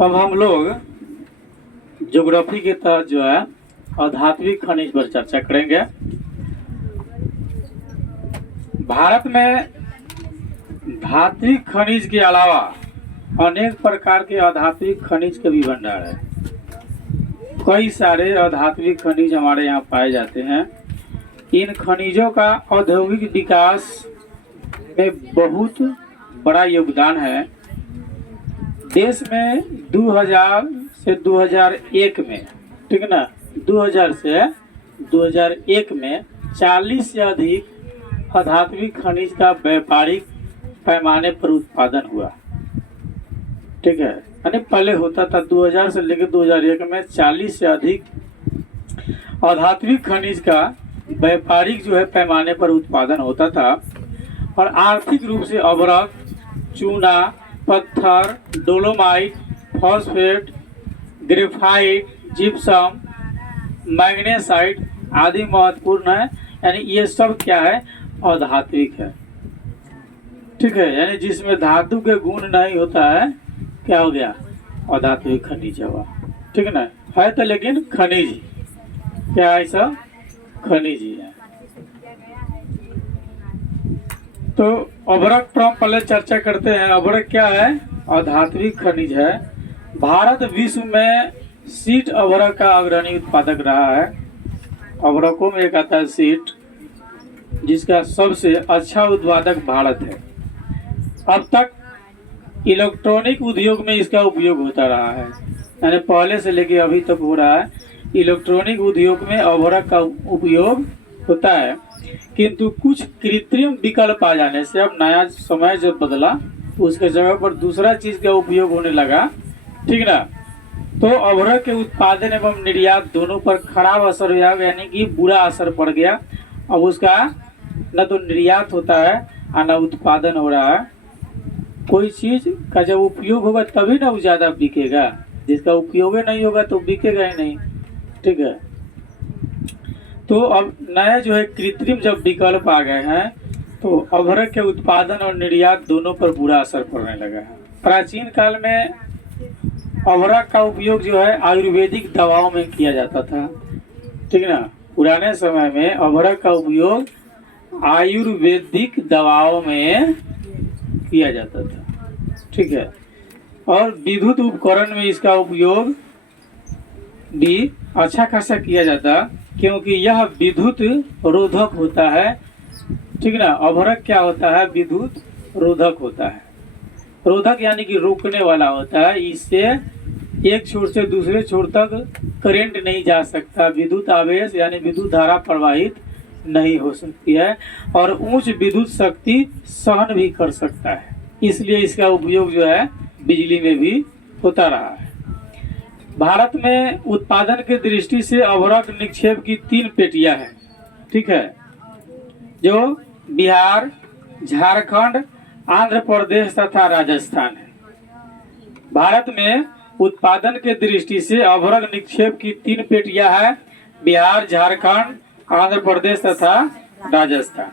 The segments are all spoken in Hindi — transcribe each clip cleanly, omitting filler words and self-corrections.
अब हम लोग ज्योग्राफी के तहत जो है अधात्विक खनिज पर चर्चा करेंगे। भारत में धात्विक खनिज के अलावा अनेक प्रकार के अधात्विक खनिज के भी भंडार है। कई सारे अधात्विक खनिज हमारे यहाँ पाए जाते हैं। इन खनिजों का औद्योगिक विकास में बहुत बड़ा योगदान है। देश में 2000 से 2001 में, ठीक है ना, 2000 से 2001 में 40 से अधिक अधात्विक खनिज का व्यापारिक पैमाने पर उत्पादन हुआ। ठीक है, यानी पहले होता था 2000 से लेकर 2001 में 40 से अधिक अधात्विक खनिज का व्यापारिक जो है पैमाने पर उत्पादन होता था। और आर्थिक रूप से अभ्रक, चूना, पत्थर, dolomite, phosphate, graphite, gypsum, magnesite आदि महत्वपूर्ण है। यानी ये सब क्या है, अधात्विक है। ठीक है, यानी जिसमें धातु के गुण नहीं होता है, क्या हो गया, अधात्विक खनिज हुआ। ठीक है ना, है तो लेकिन खनिज ही, क्या है, सब खनिज ही है। तो अभ्रक पर हम पहले चर्चा करते हैं। अभ्रक क्या है, अधात्विक खनिज है। भारत विश्व में सीट अभ्रक का अग्रणी उत्पादक रहा है। अभ्रकों में एक आता है सीट, जिसका सबसे अच्छा उत्पादक भारत है। अब तक इलेक्ट्रॉनिक उद्योग में इसका उपयोग होता रहा है, यानी पहले से लेके अभी तक हो रहा है। इलेक्ट्रॉनिक उद्योग में अभ्रक का उपयोग होता है, किंतु कुछ कृत्रिम विकल्प आ जाने से अब नया समय जब बदला तो उसके जगह पर दूसरा चीज का उपयोग होने लगा। ठीक ना, तो अभ्रक के उत्पादन एवं निर्यात दोनों पर खराब असर हुआ, यानी कि बुरा असर पड़ गया। अब उसका न तो निर्यात होता है और न उत्पादन हो रहा है। कोई चीज का जब उपयोग होगा तभी ना वो ज्यादा बिकेगा, जिसका उपयोग नहीं होगा तो बिकेगा ही नहीं। ठीक है, तो अब नया जो है कृत्रिम जब विकल्प आ गए हैं तो अभ्रक के उत्पादन और निर्यात दोनों पर बुरा असर पड़ने लगा है। प्राचीन काल में अभ्रक का उपयोग जो है आयुर्वेदिक दवाओं में किया जाता था। ठीक है ना, पुराने समय में अभ्रक का उपयोग आयुर्वेदिक दवाओं में किया जाता था। ठीक है, और विद्युत उपकरण में इसका उपयोग भी अच्छा खासा किया जाता, क्योंकि यह विद्युत रोधक होता है। ठीक ना, अभ्रक क्या होता है, विद्युत रोधक होता है। रोधक यानी कि रोकने वाला होता है। इससे एक छोर से दूसरे छोर तक करंट नहीं जा सकता, विद्युत आवेश यानी विद्युत धारा प्रवाहित नहीं हो सकती है, और उच्च विद्युत शक्ति सहन भी कर सकता है। इसलिए इसका उपयोग जो है बिजली में भी होता रहा है। भारत में उत्पादन के दृष्टि से अभ्रक निक्षेप की 3 पेटियां हैं। ठीक है, जो बिहार, झारखंड, आंध्र प्रदेश तथा राजस्थान है। भारत में उत्पादन के दृष्टि से अभ्रक निक्षेप की 3 पेटियां हैं, बिहार, झारखंड, आंध्र प्रदेश तथा राजस्थान।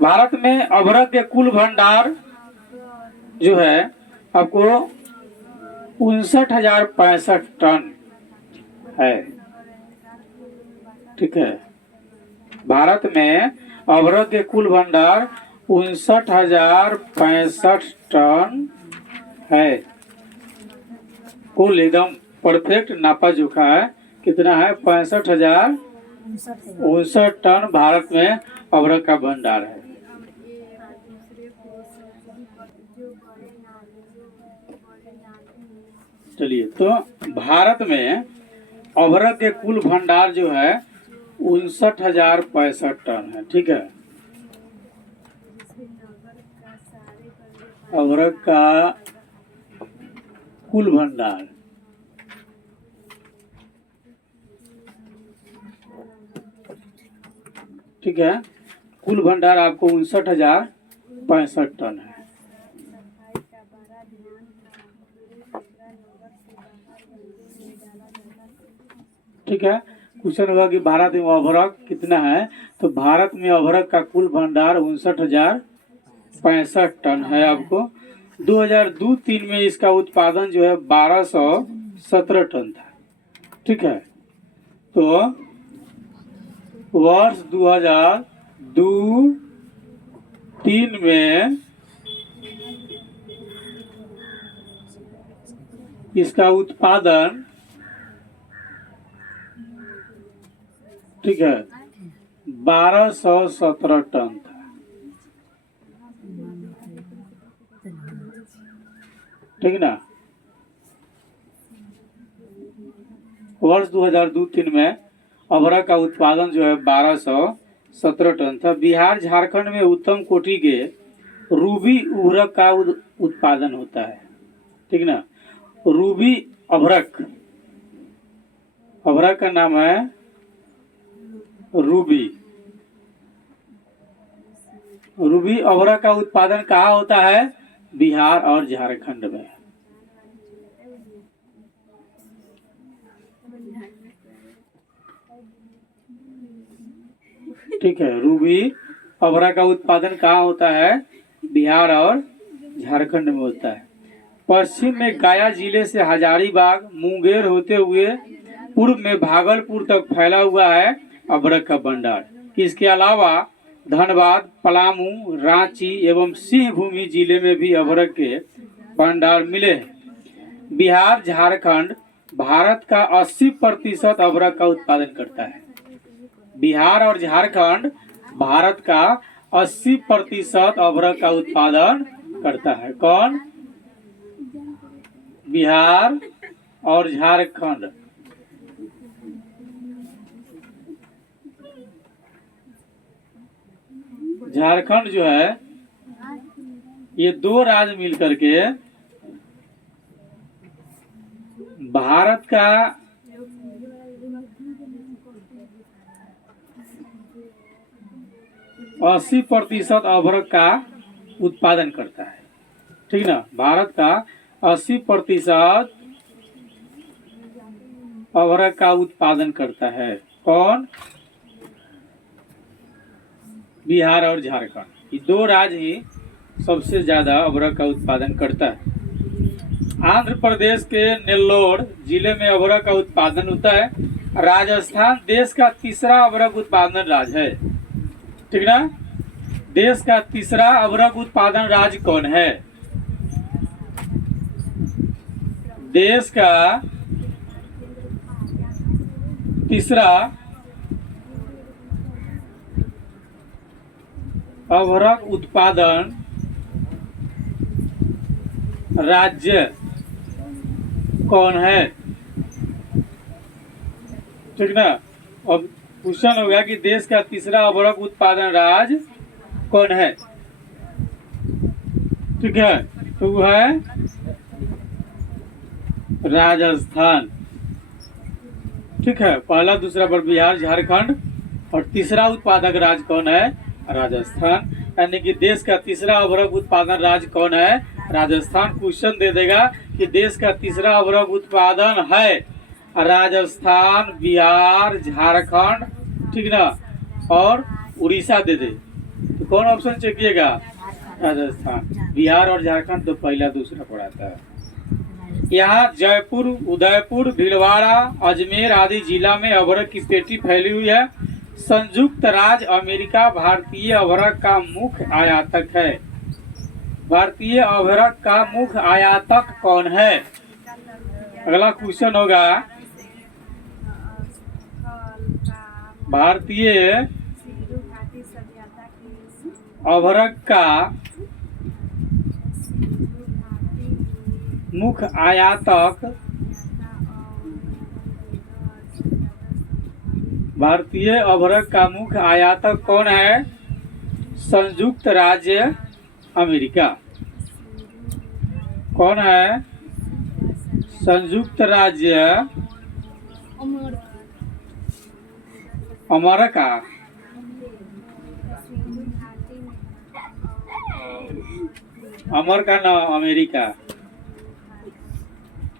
भारत में अभ्रक के कुल भंडार जो है आपको 59,065 टन है। ठीक है, भारत में अभ्रक के कुल भंडार 59,065 टन है। कुल एकदम परफेक्ट नापा जोखा है। कितना है, 65,059 टन भारत में अभ्रक का भंडार है। चलिए, तो भारत में अभ्रक के कुल भंडार जो है 59,065 टन है। ठीक है, अभ्रक का कुल भंडार ठीक है, कुल भंडार आपको 59,065 टन है। ठीक है, क्वेश्चन होगा कि भारत में अभ्रक कितना है, तो भारत में अभ्रक का कुल भंडार 59,065 टन है आपको। 2002-03 में इसका उत्पादन जो है 1217 टन था। ठीक है, तो वर्ष 2002-03 में इसका उत्पादन, ठीक है, 1217 टन था। ठीक ना, वर्ष 2002-03 में अभ्रक का उत्पादन जो है 1217 टन था। बिहार झारखंड में उत्तम कोटि के रूबी उर्वरक का उत्पादन होता है। ठीक ना, रूबी अभ्रक, अभ्रक का नाम है रूबी। रूबी अभ्रक का उत्पादन कहाँ होता है? बिहार और झारखंड में। ठीक है, रूबी अभ्रक का उत्पादन कहाँ होता है? बिहार और झारखंड में होता है। पश्चिम में गया जिले से हजारीबाग, मुंगेर होते हुए पूर्व में भागलपुर तक फैला हुआ है अभ्रक का भंडार। इसके अलावा धनबाद, पलामू, रांची एवं सिंहभूमि जिले में भी अभ्रक के भंडार मिले हैं। बिहार झारखंड भारत का 80% अभ्रक का उत्पादन करता है। बिहार और झारखंड भारत का 80% अभ्रक का उत्पादन करता है। कौन? बिहार और झारखंड। झारखंड जो है, ये दो राज्य मिलकर के भारत का 80% अभ्रक का उत्पादन करता है। ठीक ना, भारत का 80% अभ्रक का उत्पादन करता है। कौन? बिहार और झारखंड। ये दो राज्य ही सबसे ज्यादा अभ्रक का उत्पादन करता है। आंध्र प्रदेश के नेल्लोर जिले में अभ्रक का उत्पादन होता है। राजस्थान देश का तीसरा अभ्रक उत्पादन राज्य है। ठीक ना, देश का तीसरा अभ्रक उत्पादन राज्य कौन है? देश का तीसरा अभ्रक उत्पादन राज्य कौन है? ठीक ना, अब क्वेश्चन होगा कि देश का तीसरा अभ्रक उत्पादन राज्य कौन है? ठीक है, तो वो है राजस्थान। ठीक है, पहला दूसरा पर बिहार झारखंड और तीसरा उत्पादक राज्य कौन है? राजस्थान। यानी कि देश का तीसरा अभ्रक उत्पादन राज्य कौन है? राजस्थान। क्वेश्चन दे देगा कि देश का तीसरा अभ्रक उत्पादन है राजस्थान, बिहार, झारखंड, ठीक ना, और उड़ीसा दे दे, तो कौन ऑप्शन चेक किएगा? राजस्थान। बिहार और झारखंड तो पहला दूसरा पढ़ाता है। यहाँ जयपुर, उदयपुर, भीलवाड़ा, अजमेर आदि जिला में अभ्रक की पेटी फैली हुई है। संयुक्त राज्य अमेरिका भारतीय अभ्रक का मुख्य आयातक है। भारतीय अभ्रक का मुख्य आयातक कौन है? अगला क्वेश्चन होगा, भारतीय अभ्रक का मुख्य आयातक, भारतीय अभ्रक का मुख्य आयातक कौन है? संयुक्त राज्य अमेरिका। कौन है? संयुक्त राज्य अमेरिका। अमेरिका ना अमेरिका।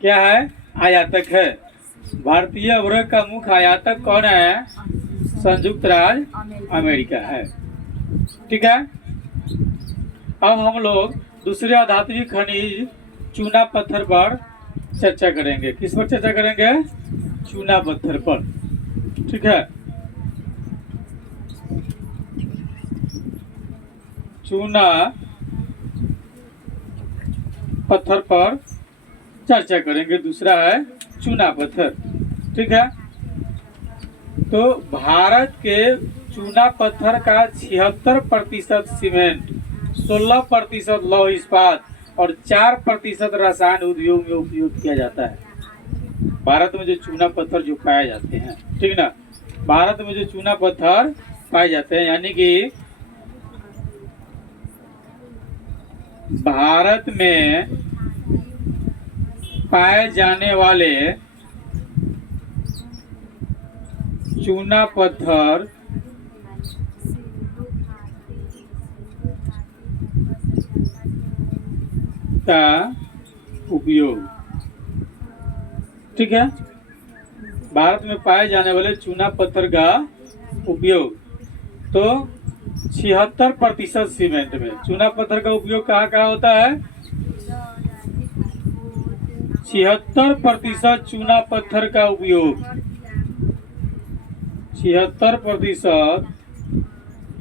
क्या है? आयातक है। भारतीय अभ्रक का मुख्य आयातक कौन है? संयुक्त राज्य अमेरिका है। ठीक है, अब हम लोग दूसरे अधात्विक खनिज चूना पत्थर पर चर्चा करेंगे। किस पर चर्चा करेंगे? चूना पत्थर पर। ठीक है, चूना पत्थर पर चर्चा करेंगे। दूसरा है चूना पत्थर। ठीक है, तो भारत के चूना पत्थर का 76% सीमेंट, 16% लौह इस्पात और 4% रसायन उद्योग में उपयोग किया जाता है। भारत में जो चूना पत्थर जो पाए जाते हैं, ठीक ना, भारत में जो चूना पत्थर पाए जाते हैं, यानी कि भारत में पाए जाने वाले चूना पत्थर का उपयोग, ठीक है, भारत में पाए जाने वाले चूना पत्थर का उपयोग, तो 76% सीमेंट में चूना पत्थर का उपयोग कहाँ कहाँ होता है? 76% चूना पत्थर का उपयोग, 76%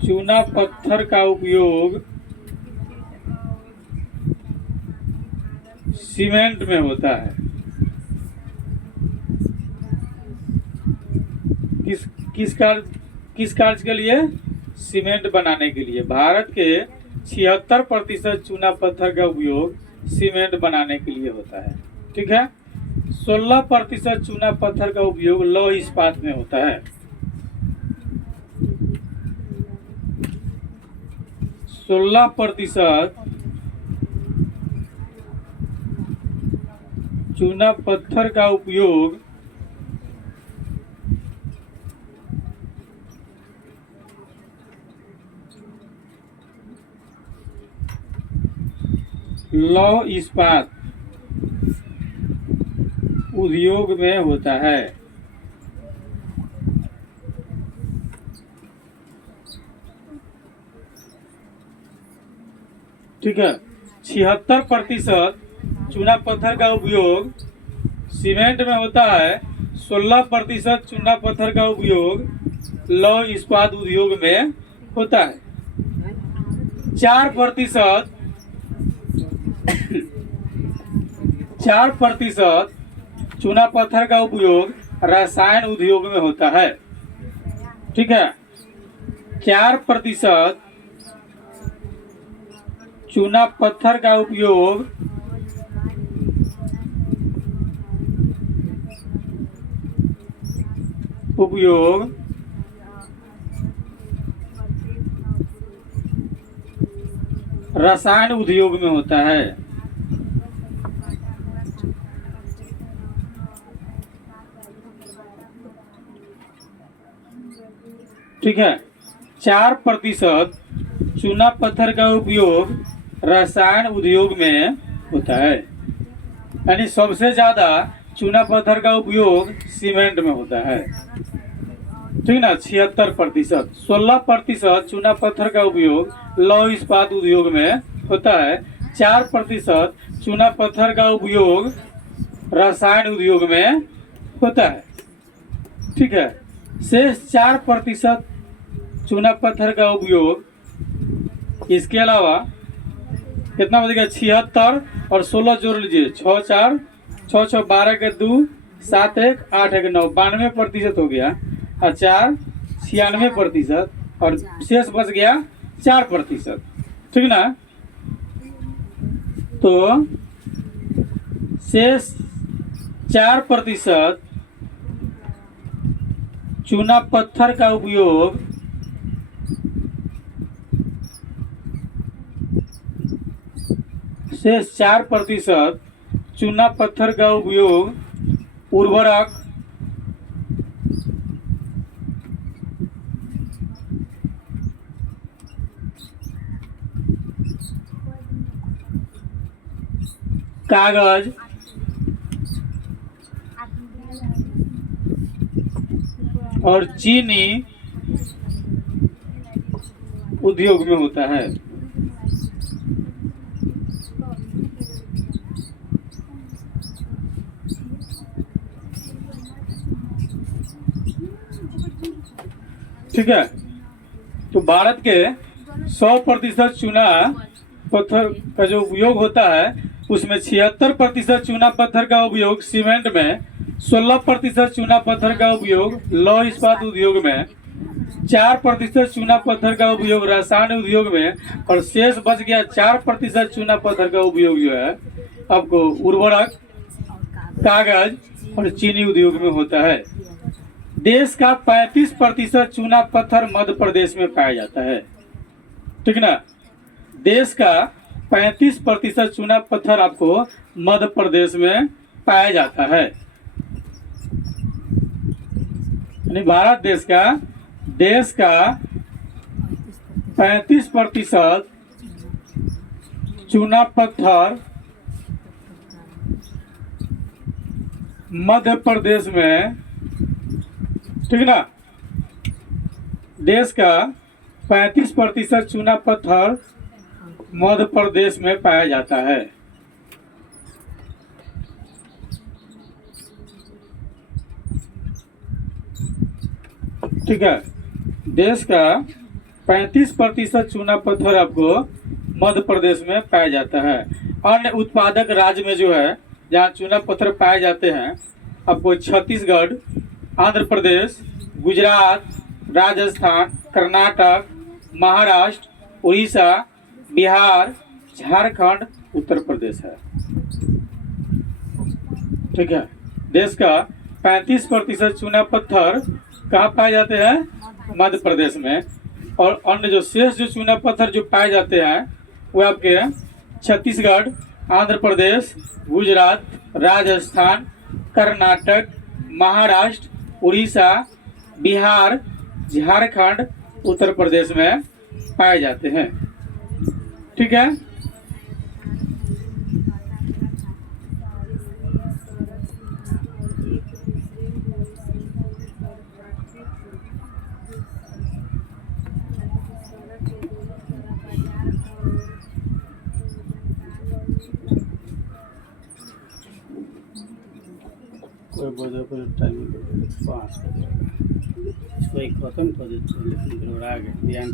चूना पत्थर का उपयोग सीमेंट में होता है। किस कार्य के लिए? सीमेंट बनाने के लिए। भारत के 76% चूना पत्थर का उपयोग सीमेंट बनाने के लिए होता है। ठीक है, 16% चूना पत्थर का उपयोग लौह इस्पात में होता है। 16% चूना पत्थर का उपयोग लौह इस्पात उद्योग में होता है। ठीक है, 76% चूना पत्थर का उपयोग सीमेंट में होता है, 16% चूना पत्थर का उपयोग लौह इस्पात उद्योग में होता है। 4% चूना पत्थर का उपयोग रसायन उद्योग में होता है। ठीक है, 4% चूना पत्थर का उपयोग रसायन उद्योग में होता है। ठीक है, 4% चूना पत्थर का उपयोग रसायन उद्योग में होता है, यानी सबसे ज्यादा चूना पत्थर का उपयोग सीमेंट में होता है। ठीक ना, 76%। 16% चूना पत्थर का उपयोग लौह इस्पात उद्योग में होता है। 4% चूना पत्थर का उपयोग रसायन उद्योग में होता है। ठीक है, शेष 4% चूना पत्थर का उपयोग, इसके अलावा कितना हो जाएगा? 76 और 16 जोड़ लीजिए, 6 4 6 6 12 के 2 7 1 8 1 9, 92% हो गया। और 4 96% और शेष बच गया 4%। ठीक ना, तो शेष 4% चूना पत्थर का उपयोग शेष 4% चूना पत्थर का उपयोग उर्वरक, कागज, और चीनी उद्योग में होता है। ठीक है। तो भारत के 100% चूना पत्थर का जो उपयोग होता है उसमें 76% चूना पत्थर का उपयोग सीमेंट में, 16% चूना पत्थर का उपयोग लौह इस्पात उद्योग में, 4% चूना पत्थर का उपयोग रसायन उद्योग में, और शेष बच गया 4% चूना पत्थर का उपयोग जो है आपको उर्वरक, कागज और चीनी उद्योग में होता है। देश का 35% चूना पत्थर मध्य प्रदेश में पाया जाता है। ठीक ना, देश का 35% चूना पत्थर आपको मध्य प्रदेश में पाया जाता है। यानी भारत देश का 35% चूना पत्थर मध्य प्रदेश में, ठीक ना, देश का 35% चूना पत्थर मध्य प्रदेश में पाया जाता है। ठीक है, देश का 35% चूना पत्थर आपको मध्य प्रदेश में पाया जाता है। अन्य उत्पादक राज्य में जो है जहाँ चूना पत्थर पाए जाते हैं आपको छत्तीसगढ़, आंध्र प्रदेश, गुजरात, राजस्थान, कर्नाटक, महाराष्ट्र, उड़ीसा, बिहार, झारखंड, उत्तर प्रदेश है। ठीक है, देश का 35% चूना पत्थर कहाँ पाए जाते हैं? मध्य प्रदेश में। और अन्य जो शेष जो चूना पत्थर जो पाए जाते हैं वो आपके छत्तीसगढ़, आंध्र प्रदेश, गुजरात, राजस्थान, कर्नाटक, महाराष्ट्र, उड़ीसा, बिहार, झारखंड, उत्तर प्रदेश में पाए जाते हैं। ठीक है, कोई बोझ पर टाइम 5 इसको एक खत्म कर देते हैं, लेकिन गड़बड़ा गया ध्यान